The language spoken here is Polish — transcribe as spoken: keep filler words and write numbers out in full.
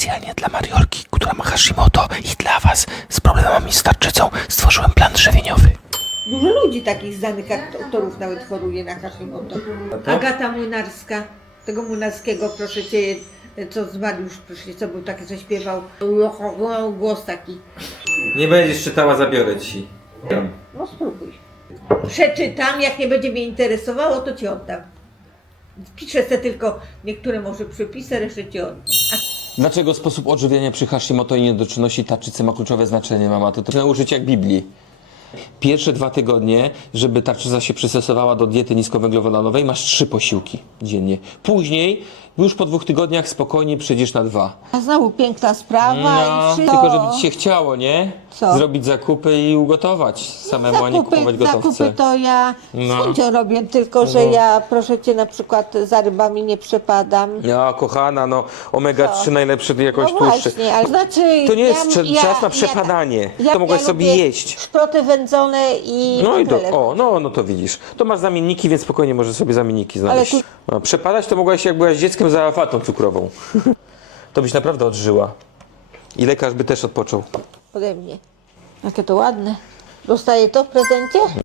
Specjalnie dla Mariolki, która ma Hashimoto, i dla was z problemami z tarczycą stworzyłem plan żywieniowy. Dużo ludzi takich znanych aktorów nawet choruje na Hashimoto. Agata Młynarska, tego Młynarskiego, proszę cię, co zmarł już, proszę cię, co był taki, co śpiewał, głos taki. Nie będziesz czytała, zabiorę ci. No spróbuj. Przeczytam, jak nie będzie mnie interesowało, to ci oddam. Piszę sobie tylko niektóre może przepisy, resztę ci oddam. Dlaczego sposób odżywiania przy Hashimoto i niedoczynności tarczycy ma kluczowe znaczenie, mama? To to nauczyć jak Biblii. Pierwsze dwa tygodnie, żeby tarczyca się przystosowała do diety niskowęglowodanowej, masz trzy posiłki dziennie. Później, już po dwóch tygodniach spokojnie przejdziesz na dwa. A znowu piękna sprawa No, i wszystko. tylko żeby ci się chciało, nie? Co? Zrobić zakupy i ugotować samemu, a nie kupować gotowce. Zakupy to ja No. z chęcią robię, tylko że No. ja, proszę cię, na przykład za rybami nie przepadam. Ja, kochana, no omega trzy najlepsze jakoś No tłuszczy. właśnie, ale znaczy... To nie jest ja, czas ja, na przepadanie. Ja, To mogłaś ja sobie lubię jeść. szproty wędzone i No i to, makrele. o, no, no to widzisz. To masz zamienniki, więc spokojnie możesz sobie zamienniki znaleźć. Ale tu- No, przepadać to mogłaś, jak byłaś dzieckiem za watą cukrową. To byś naprawdę odżyła. I lekarz by też odpoczął. Ode mnie. Jakie to ładne. Dostaję to w prezencie?